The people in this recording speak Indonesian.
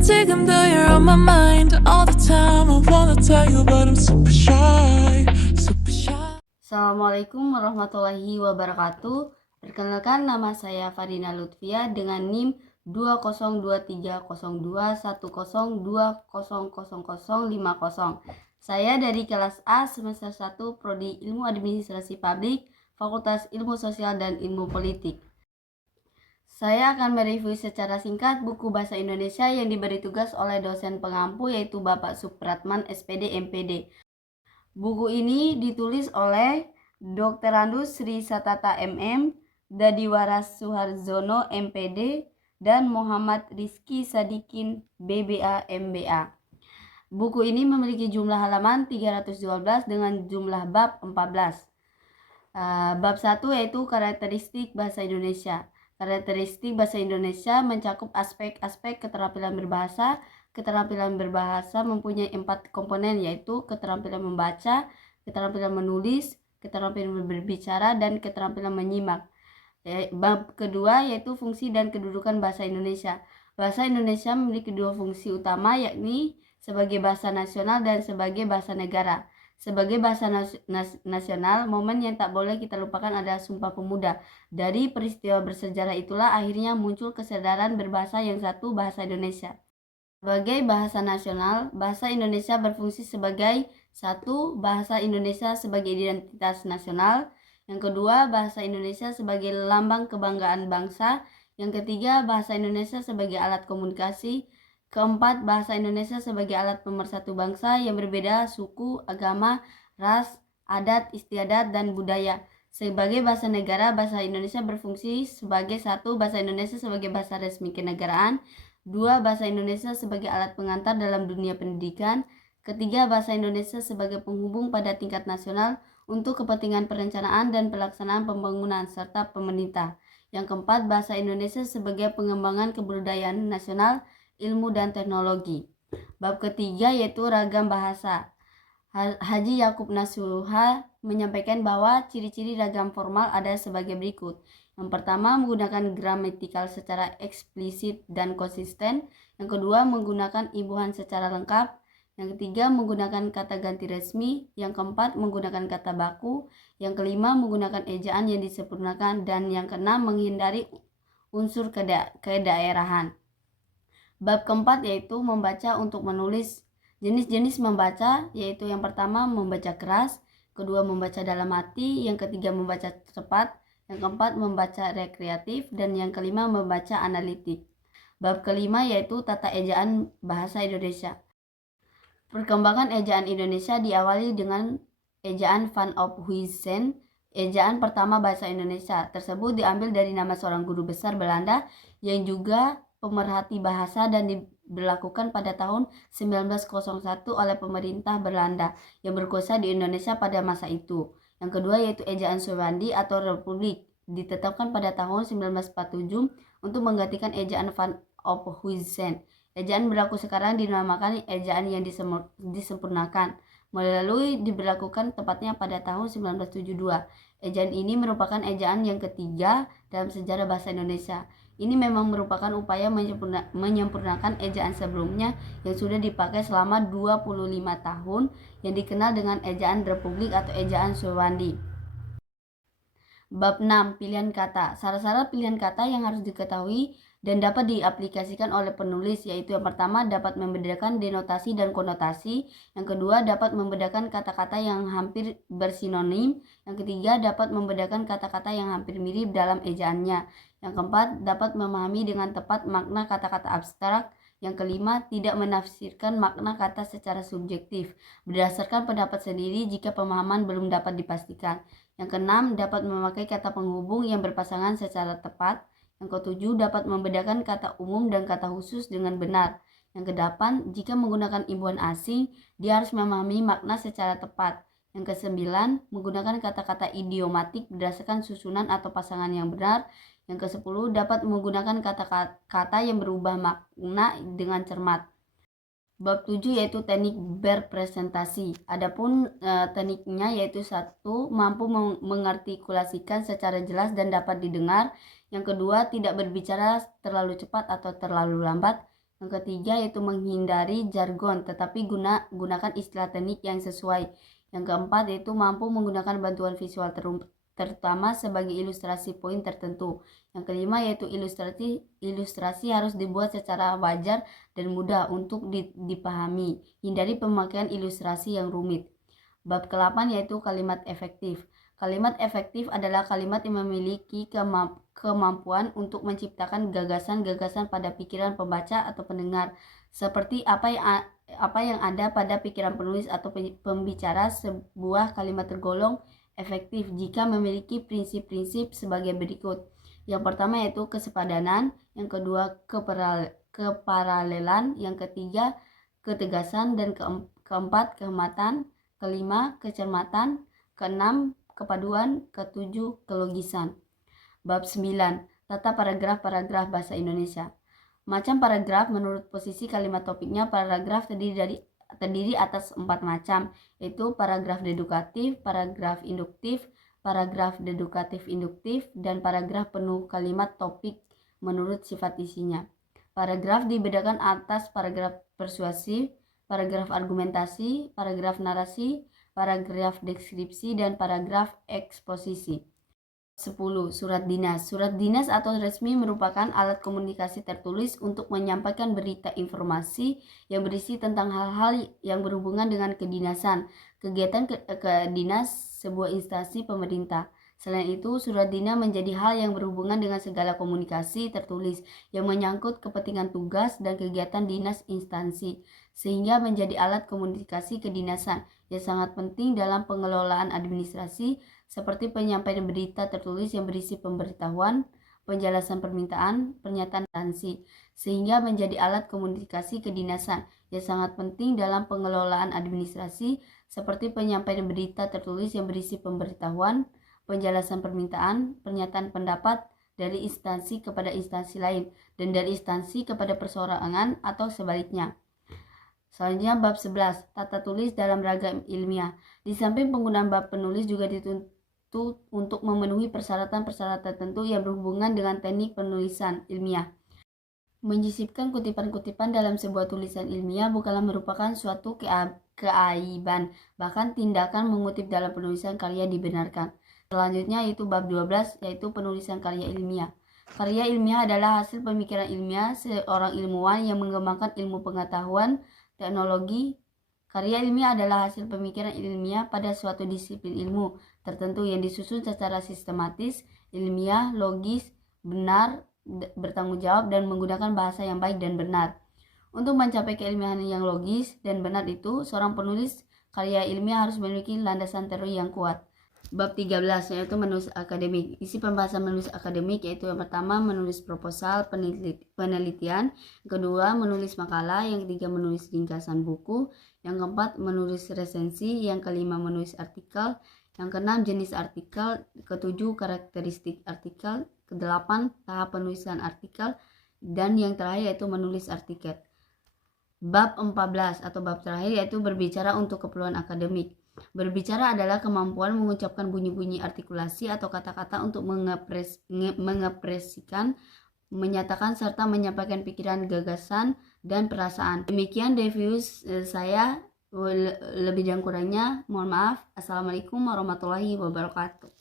지금도 you're on my mind all the time. I wanna tell you but I'm super shy, super shy. Assalamualaikum warahmatullahi wabarakatuh. Perkenalkan, nama saya Fadina Lutfia dengan NIM 2023021020050. Saya dari kelas A semester 1 Prodi Ilmu Administrasi Publik, Fakultas Ilmu Sosial dan Ilmu Politik. Saya akan mereview secara singkat buku Bahasa Indonesia yang diberi tugas oleh dosen pengampu yaitu Bapak Supratman SPD MPD. Buku ini ditulis oleh Dr. Andus Sri Satata MM, Dadiwaras Suharzono MPD, dan Muhammad Rizky Sadikin BBA MBA. Buku ini memiliki jumlah halaman 312 dengan jumlah bab 14. Bab 1 yaitu karakteristik bahasa Indonesia. Karakteristik bahasa Indonesia mencakup aspek-aspek keterampilan berbahasa. Keterampilan berbahasa mempunyai 4 komponen yaitu keterampilan membaca, keterampilan menulis, keterampilan berbicara, dan keterampilan menyimak. Bab kedua yaitu fungsi dan kedudukan bahasa Indonesia. Bahasa Indonesia memiliki 2 fungsi utama yakni sebagai bahasa nasional dan sebagai bahasa negara. Sebagai bahasa nasional, momen yang tak boleh kita lupakan adalah Sumpah Pemuda. Dari peristiwa bersejarah itulah akhirnya muncul kesadaran berbahasa yang satu, bahasa Indonesia. Sebagai bahasa nasional, bahasa Indonesia berfungsi sebagai satu, bahasa Indonesia sebagai identitas nasional. Yang kedua, bahasa Indonesia sebagai lambang kebanggaan bangsa. Yang ketiga, bahasa Indonesia sebagai alat komunikasi. Keempat, bahasa Indonesia sebagai alat pemersatu bangsa yang berbeda suku, agama, ras, adat, istiadat, dan budaya. Sebagai bahasa negara, bahasa Indonesia berfungsi sebagai satu, bahasa Indonesia sebagai bahasa resmi kenegaraan. Dua, bahasa Indonesia sebagai alat pengantar dalam dunia pendidikan. Ketiga, bahasa Indonesia sebagai penghubung pada tingkat nasional untuk kepentingan perencanaan dan pelaksanaan pembangunan serta pemerintah. Yang keempat, bahasa Indonesia sebagai pengembangan kebudayaan nasional, ilmu dan teknologi. Bab ketiga yaitu ragam bahasa. Haji Yakub Nasuha menyampaikan bahwa ciri-ciri ragam formal ada sebagai berikut. Yang pertama, menggunakan gramatikal secara eksplisit dan konsisten. Yang kedua, menggunakan imbuhan secara lengkap. Yang ketiga, menggunakan kata ganti resmi. Yang keempat, menggunakan kata baku. Yang kelima, menggunakan ejaan yang disempurnakan. Dan yang keenam, menghindari unsur kedaerahan. Bab keempat yaitu membaca untuk menulis. Jenis-jenis membaca yaitu yang pertama membaca keras, kedua membaca dalam hati, yang ketiga membaca cepat, yang keempat membaca rekreatif, dan yang kelima membaca analitik. Bab kelima yaitu tata ejaan bahasa Indonesia. Perkembangan ejaan Indonesia diawali dengan ejaan Van Ophuijsen. Ejaan pertama bahasa Indonesia tersebut diambil dari nama seorang guru besar Belanda yang juga pemerhati bahasa dan diberlakukan pada tahun 1901 oleh pemerintah Belanda yang berkuasa di Indonesia pada masa itu. Yang kedua yaitu ejaan Sewandi atau Republik, ditetapkan pada tahun 1947 untuk menggantikan ejaan Van Ophuijsen. Ejaan berlaku sekarang dinamakan ejaan yang disempurnakan, melalui diberlakukan tepatnya pada tahun 1972. Ejaan ini merupakan ejaan yang ketiga dalam sejarah bahasa Indonesia. Ini memang merupakan upaya menyempurnakan ejaan sebelumnya yang sudah dipakai selama 25 tahun yang dikenal dengan ejaan Republik atau ejaan Sewandi. Bab 6. Pilihan kata. Syarat-syarat pilihan kata yang harus diketahui dan dapat diaplikasikan oleh penulis yaitu yang pertama dapat membedakan denotasi dan konotasi, yang kedua dapat membedakan kata-kata yang hampir bersinonim, yang ketiga dapat membedakan kata-kata yang hampir mirip dalam ejaannya, yang keempat dapat memahami dengan tepat makna kata-kata abstrak, yang kelima tidak menafsirkan makna kata secara subjektif berdasarkan pendapat sendiri jika pemahaman belum dapat dipastikan, yang keenam dapat memakai kata penghubung yang berpasangan secara tepat, yang ketujuh dapat membedakan kata umum dan kata khusus dengan benar. Yang kedelapan, jika menggunakan imbuhan asing, dia harus memahami makna secara tepat. Yang kesembilan, menggunakan kata-kata idiomatik berdasarkan susunan atau pasangan yang benar. Yang kesepuluh, dapat menggunakan kata-kata yang berubah makna dengan cermat. Bab 7 yaitu teknik berpresentasi. Adapun tekniknya yaitu satu, mampu mengartikulasikan secara jelas dan dapat didengar. Yang kedua, tidak berbicara terlalu cepat atau terlalu lambat. Yang ketiga yaitu menghindari jargon, tetapi gunakan istilah teknik yang sesuai. Yang keempat yaitu mampu menggunakan bantuan visual terutama sebagai ilustrasi poin tertentu. Yang kelima yaitu ilustrasi harus dibuat secara wajar dan mudah untuk dipahami. Hindari pemakaian ilustrasi yang rumit. Bab ke-8 yaitu kalimat efektif. Kalimat efektif adalah kalimat yang memiliki kemampuan untuk menciptakan gagasan-gagasan pada pikiran pembaca atau pendengar, seperti apa yang ada pada pikiran penulis atau pembicara. Sebuah kalimat tergolong efektif jika memiliki prinsip-prinsip sebagai berikut. Yang pertama yaitu kesepadanan, yang kedua keparalelan, yang ketiga ketegasan, dan keempat kehematan, kelima kecermatan, keenam kepaduan, ketujuh kelogisan. Bab 9. Tata paragraf bahasa Indonesia. Macam paragraf menurut posisi kalimat topiknya. Paragraf terdiri atas 4 macam, yaitu paragraf dedukatif, paragraf induktif, paragraf dedukatif-induktif, dan paragraf penuh kalimat topik menurut sifat isinya. Paragraf dibedakan atas paragraf persuasif, paragraf argumentasi, paragraf narasi, paragraf deskripsi, dan paragraf eksposisi. 10. Surat dinas. Surat dinas atau resmi merupakan alat komunikasi tertulis untuk menyampaikan berita informasi yang berisi tentang hal-hal yang berhubungan dengan kedinasan, kegiatan dinas sebuah instansi pemerintah. Selain itu, surat dinas menjadi hal yang berhubungan dengan segala komunikasi tertulis yang menyangkut kepentingan tugas dan kegiatan dinas instansi, sehingga menjadi alat komunikasi kedinasan yang sangat penting dalam pengelolaan administrasi, seperti penyampaian berita tertulis yang berisi pemberitahuan, penjelasan permintaan, pernyataan instansi, sehingga menjadi alat komunikasi kedinasan yang sangat penting dalam pengelolaan administrasi, seperti penyampaian berita tertulis yang berisi pemberitahuan, penjelasan permintaan, pernyataan pendapat dari instansi kepada instansi lain, dan dari instansi kepada perseorangan atau sebaliknya. Selanjutnya bab 11, tata tulis dalam ragam ilmiah. Di samping penggunaan bab penulis juga dituntut untuk memenuhi persyaratan-persyaratan tertentu yang berhubungan dengan teknik penulisan ilmiah. Menyisipkan kutipan-kutipan dalam sebuah tulisan ilmiah bukanlah merupakan suatu keaiban, bahkan tindakan mengutip dalam penulisan karya dibenarkan. Selanjutnya yaitu bab 12, yaitu penulisan karya ilmiah. Karya ilmiah adalah hasil pemikiran ilmiah seorang ilmuwan yang mengembangkan ilmu pengetahuan, teknologi. Karya ilmiah adalah hasil pemikiran ilmiah pada suatu disiplin ilmu tertentu yang disusun secara sistematis, ilmiah, logis, benar, bertanggung jawab, dan menggunakan bahasa yang baik dan benar. Untuk mencapai keilmiahan yang logis dan benar itu, seorang penulis karya ilmiah harus memiliki landasan teori yang kuat. Bab 13 yaitu menulis akademik. Isi pembahasan menulis akademik yaitu yang pertama menulis proposal penelitian, yang kedua menulis makalah, yang ketiga menulis ringkasan buku, yang keempat menulis resensi, yang kelima menulis artikel, yang keenam jenis artikel, ketujuh karakteristik artikel, kedelapan tahap penulisan artikel, dan yang terakhir yaitu menulis artikel. Bab 14 atau bab terakhir yaitu berbicara untuk keperluan akademik. Berbicara adalah kemampuan mengucapkan bunyi-bunyi artikulasi atau kata-kata untuk mengekspresikan, menyatakan, serta menyampaikan pikiran, gagasan, dan perasaan. Demikian review saya. Lebih dan kurangnya mohon maaf. Assalamualaikum warahmatullahi wabarakatuh.